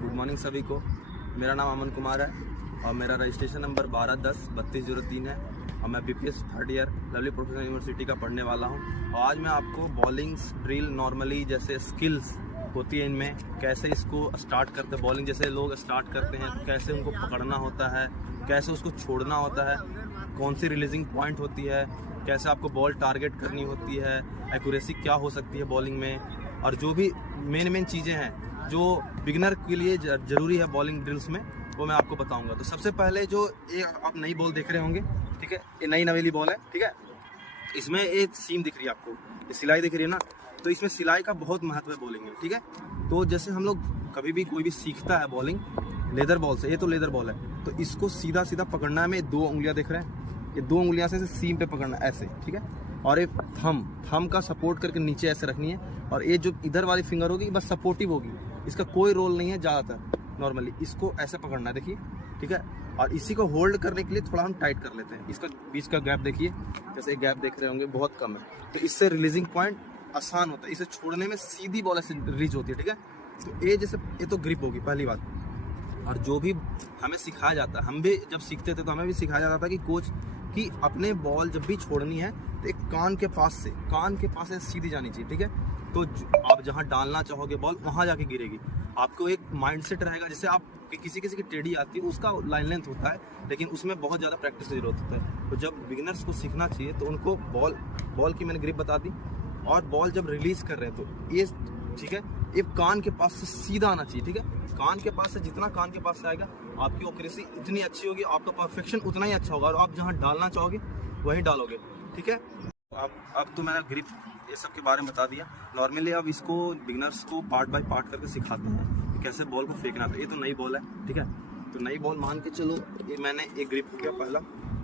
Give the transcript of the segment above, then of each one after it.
Good morning सभी को। मेरा नाम अमन कुमार है और मेरा रजिस्ट्रेशन नंबर 1210-3203 है और मैं BPS third year lovely professional university का पढ़ने वाला हूं। और आज मैं आपको बॉलिंग ड्रिल नॉर्मली जैसे स्किल्स होती है इनमें कैसे इसको स्टार्ट करते हैं, बॉलिंग जैसे लोग स्टार्ट करते हैं तो कैसे उनको पकड़ना होता है, कैसे उसको छोड़ना होता है, कौन सी रिलीजिंग पॉइंट होती है, कैसे आपको बॉल टारगेट करनी होती है, एक्यूरेसी क्या हो सकती है बॉलिंग में, और जो भी मेन चीज़ें हैं जो बिगिनर के लिए ज़रूरी है बॉलिंग ड्रिल्स में, वो मैं आपको बताऊंगा। तो सबसे पहले जो ये आप नई बॉल देख रहे होंगे, ठीक है, ये नई नवेली बॉल है, ठीक है। इसमें एक सीम दिख रही है आपको, ये सिलाई दिख रही है ना, तो इसमें सिलाई का बहुत महत्व है बॉलिंग में, ठीक है। तो जैसे हम लोग कभी भी कोई भी सीखता है बॉलिंग लेदर बॉल से, ये तो लेदर बॉल है, तो इसको सीधा सीधा पकड़ना है। में 2 उंगलियां दिख रहे हैं, ये 2 उंगलियां से सीम पे पकड़ना ऐसे, ठीक है। और एक थम का सपोर्ट करके नीचे ऐसे रखनी है, और ये जो इधर वाली फिंगर होगी बस सपोर्टिव होगी, इसका कोई रोल नहीं है ज़्यादातर। नॉर्मली इसको ऐसे पकड़ना है, देखिए, ठीक है। और इसी को होल्ड करने के लिए थोड़ा हम टाइट कर लेते हैं। इसका बीच का गैप देखिए, जैसे गैप देख रहे होंगे बहुत कम है, तो इससे रिलीजिंग पॉइंट आसान होता है। इसे छोड़ने में सीधी बॉल ऐसे रिलीज होती है, ठीक है। तो ये जैसे ये तो ग्रिप होगी पहली बात। और जो भी हमें सिखाया जाता है, हम भी जब सीखते थे तो हमें भी सिखाया जाता था कि कोच कि अपने बॉल जब भी छोड़नी है तो एक कान के पास से सीधी जानी चाहिए, ठीक है। तो आप जहाँ डालना चाहोगे बॉल वहाँ जाके गिरेगी। आपको एक माइंडसेट रहेगा, जैसे आप किसी की टेढ़ी आती है उसका लाइन लेंथ होता है, लेकिन उसमें बहुत ज़्यादा प्रैक्टिस की जरूरत होता है। तो जब बिगिनर्स को सीखना चाहिए तो उनको बॉल की मैंने ग्रिप बता दी, और बॉल जब रिलीज कर रहे हैं तो ये, ठीक है, ये कान के पास से सीधा आना चाहिए, ठीक है। कान के पास से जितना कान के पास से आएगा आपकी एक्यूरेसी इतनी अच्छी होगी, आपका परफेक्शन उतना ही अच्छा होगा, और आप जहाँ डालना चाहोगे वहीं डालोगे, ठीक है। अब तो मैंने ग्रिप ये सब के बारे में बता दिया। नॉर्मली अब इसको बिगिनर्स को पार्ट बाय पार्ट करके सिखाते हैं कि कैसे बॉल को फेंकना था। ये तो नई बॉल है, ठीक है। तो नई बॉल मान के चलो, ये मैंने एक ग्रिप हो गया पहला,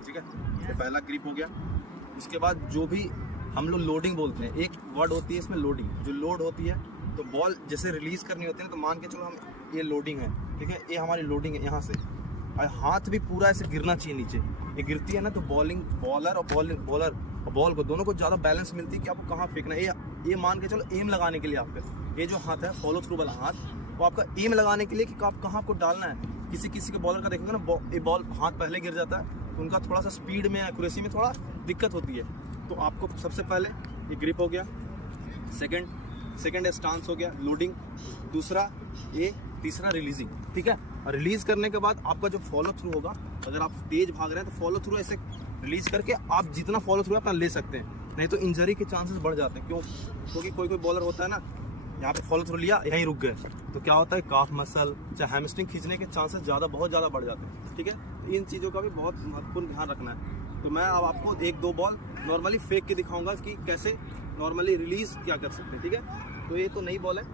ठीक है, ये पहला ग्रिप हो गया। उसके बाद जो भी हम लोग लोडिंग बोलते हैं, एक वर्ड होती है इसमें लोडिंग, जो लोड होती है, तो बॉल जैसे रिलीज करनी होती है ना, तो मान के चलो हम ये लोडिंग है, ठीक है, ये हमारी लोडिंग है यहाँ से, और हाथ भी पूरा ऐसे गिरना चाहिए नीचे। ये गिरती है ना तो बॉलर और बॉल को दोनों को ज़्यादा बैलेंस मिलती है कि आपको कहाँ फेंकना है। ये मान के चलो एम लगाने के लिए आपका ये जो हाथ है फॉलो थ्रू वाला हाथ, वो आपका एम लगाने के लिए कि आप कहाँ को डालना है। किसी के बॉलर का देखोगे ना, ये बॉल हाथ पहले गिर जाता है तो उनका थोड़ा सा स्पीड में एक्यूरेसी में थोड़ा दिक्कत होती है। तो आपको सबसे पहले ये ग्रिप हो गया, सेकंड स्टांस हो गया लोडिंग, दूसरा ये, तीसरा रिलीजिंग, ठीक है। और रिलीज करने के बाद आपका जो फॉलो थ्रू होगा, अगर आप तेज भाग रहे हैं तो फॉलो थ्रू ऐसे रिलीज करके आप जितना फॉलो थ्रू अपना ले सकते हैं, नहीं तो इंजरी के चांसेस बढ़ जाते हैं। क्यों? क्योंकि कोई बॉलर होता है ना, यहाँ पे फॉलो थ्रू लिया, यहीं रुक गए, तो क्या होता है काफ मसल चाहे हैमस्ट्रिंग खींचने के चांसेस बहुत ज़्यादा बढ़ जाते हैं, ठीक है। तो इन चीज़ों का भी बहुत महत्वपूर्ण ध्यान रखना है। तो मैं अब आपको 1-2 बॉल नॉर्मली फेंक के दिखाऊंगा कि कैसे नॉर्मली रिलीज क्या कर सकते हैं, ठीक है। तो ये तो नई बॉल है,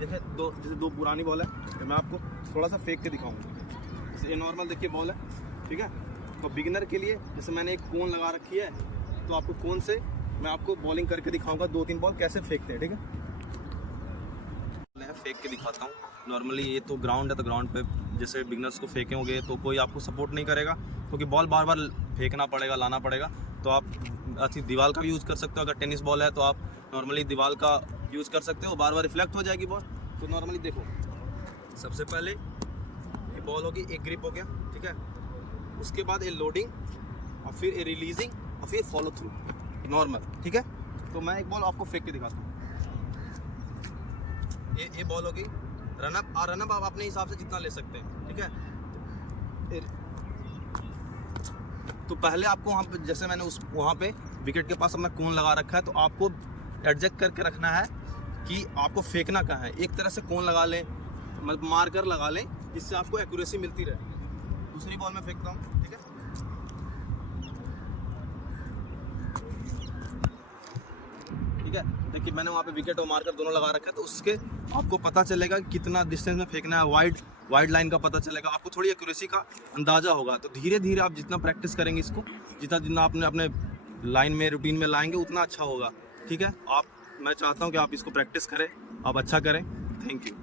जैसे दो पुरानी बॉल है, तो मैं आपको थोड़ा सा फेंक के दिखाऊंगा। जैसे ये नॉर्मल देखिए बॉल है, ठीक है। तो बिगिनर के लिए जैसे मैंने एक कोन लगा रखी है, तो आपको कोन से मैं आपको बॉलिंग करके दिखाऊंगा 2-3 बॉल कैसे फेंकते हैं, ठीक है। मैं फेंक के दिखाता हूँ। नॉर्मली ये तो ग्राउंड है, तो ग्राउंड पे जैसे बिगिनर्स को फेंकेंगे तो कोई आपको सपोर्ट नहीं करेगा, क्योंकि बॉल बार बार फेंकना पड़ेगा, लाना पड़ेगा। तो आप अच्छी दीवार का भी यूज़ कर सकते हो। अगर टेनिस बॉल है तो आप नॉर्मली दीवार का यूज़ कर सकते हो, बार बार रिफ्लेक्ट हो जाएगी बॉल। तो नॉर्मली देखो, सबसे पहले ये बॉल होगी, एक ग्रिप हो गया, ठीक है। उसके बाद ये लोडिंग, और फिर ये रिलीजिंग, और फिर फॉलो थ्रू नॉर्मल, ठीक है। तो मैं एक बॉल आपको फेंक के दिखाता हूँ। ये बॉल होगी रनअप, और रनअप आप अपने हिसाब से जितना ले सकते हैं, ठीक है। तो पहले आपको वहाँ पे, जैसे मैंने वहाँ पे विकेट के पास अपना कोन लगा रखा है, तो आपको एडजस्ट करके रखना है कि आपको फेंकना कहाँ है। एक तरह से कोन लगा लें, मतलब मार्कर लगा लें, जिससे आपको एक्यूरेसी मिलती रहे। दूसरी बॉल में फेंकता हूँ, ठीक है। ठीक है, देखिए मैंने वहाँ पे विकेट और मार्कर दोनों लगा रखा है, तो उसके आपको पता चलेगा कितना डिस्टेंस में फेंकना है। वाइड लाइन का पता चलेगा, आपको थोड़ी एक्यूरेसी का अंदाज़ा होगा। तो धीरे धीरे आप जितना प्रैक्टिस करेंगे इसको, जितना आपने अपने लाइन में रूटीन में लाएंगे, उतना अच्छा होगा, ठीक है। मैं चाहता हूँ कि आप इसको प्रैक्टिस करें, आप अच्छा करें। Thank you.